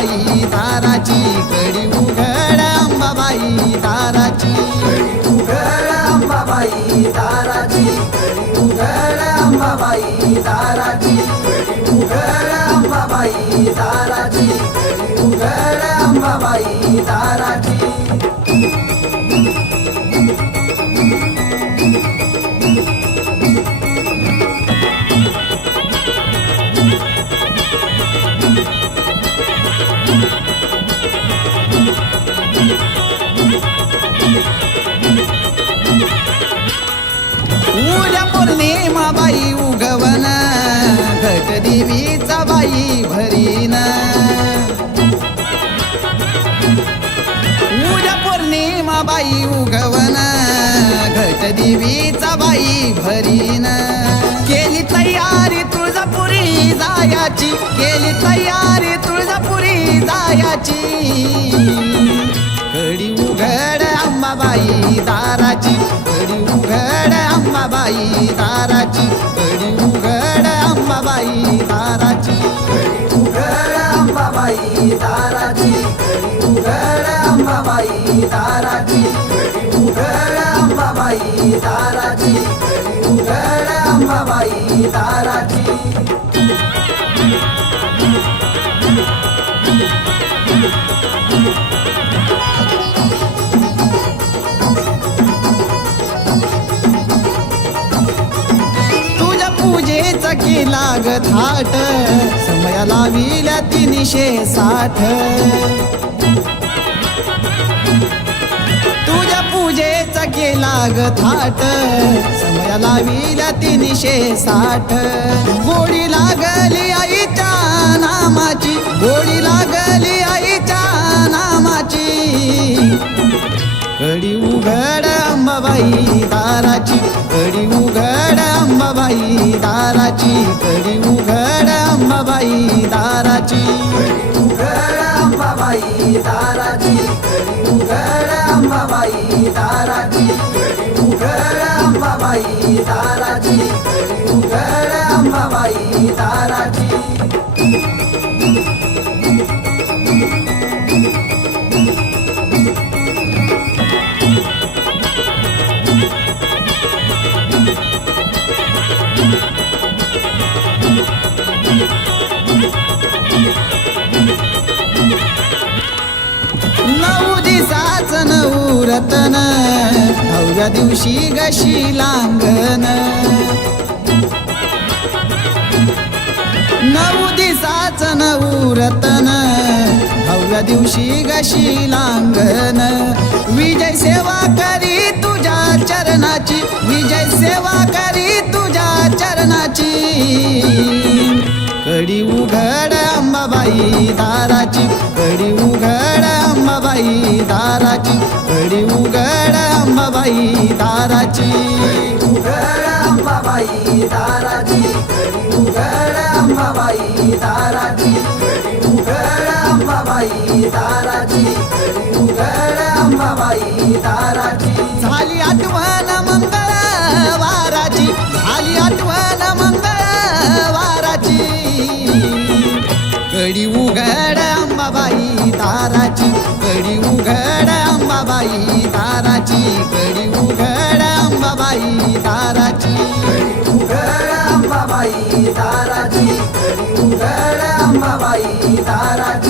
अंबाबाई ताराची कडी उघड अंबाबाई ताराची उघड अंबाबाई ताराची कडी उघड अंबाबाई ताराची कडी उघड अंबाबाई ताराची कडी उघड अंबाबाई ताराची उद्या पौर्णिमा बाई उगवन घट देवीचा बाई भरीन उद्या पौर्णिमा बाई उगवन घट देवीचा बाई भरीन केली तयारी तुळजापुरी जायाची केली तयारी तुळजापुरी जायाची कडी उघड अंबाबाई दाराची कडी उघड अंबाबाई दाराची कडी उघड अंबाबाई दाराची कडी उघड अंबाबाई ताराची कडी उघड अंबाबाई ताराची कडी उघड अंबाबाई ताराची कडी उघड अंबाबाई ताराची पूजेचा केला ग थाट समया लाविल्या 360 तुझ्या पूजेचा केला ग थाट समया लाविल्या 360 गोडी लागली आईच्या नामाची गोडी लागली आईच्या नामाची कडी उघड अंबाबाई दाराची कडी उघड अंबाबाई दाराची कडी उघड अंबाबाई दाराची कडी उघड अंबाबाई ताराची कडी उघड अंबाबाई ताराची कडी उघड अंबाबाई ताराची कडी उघड अंबाबाई ताराची नऊ दिसाच नवरतन 9व्या दिवशी गशी लांगन 9 दिसाच नवरतन 9व्या दिवशी गशी लांगन विजय सेवा करी तुझ्या चरणाची विजय सेवा करी तुझ्या चरणाची कडी उघड अंबाबाई दाराची कडी उघड अंबाबाई दाराची कडी उघड अंबाबाई दाराची उघड अंबाबाई ताराची कडी उघड अंबाबाई ताराची कडी उघड अंबाबाई ताराची कडी उघड अंबाबाई ताराची झाली आठवण मंगळवाराची झाली आठवण मंगळवाराची कडी उघड अंबाबाई ताराची कडी उघड अंबाबाई ताराची कडी उघड अंबाबाई ताराची कडी उघड अंबाबाई ताराची कडी उघड अंबाबाई ताराची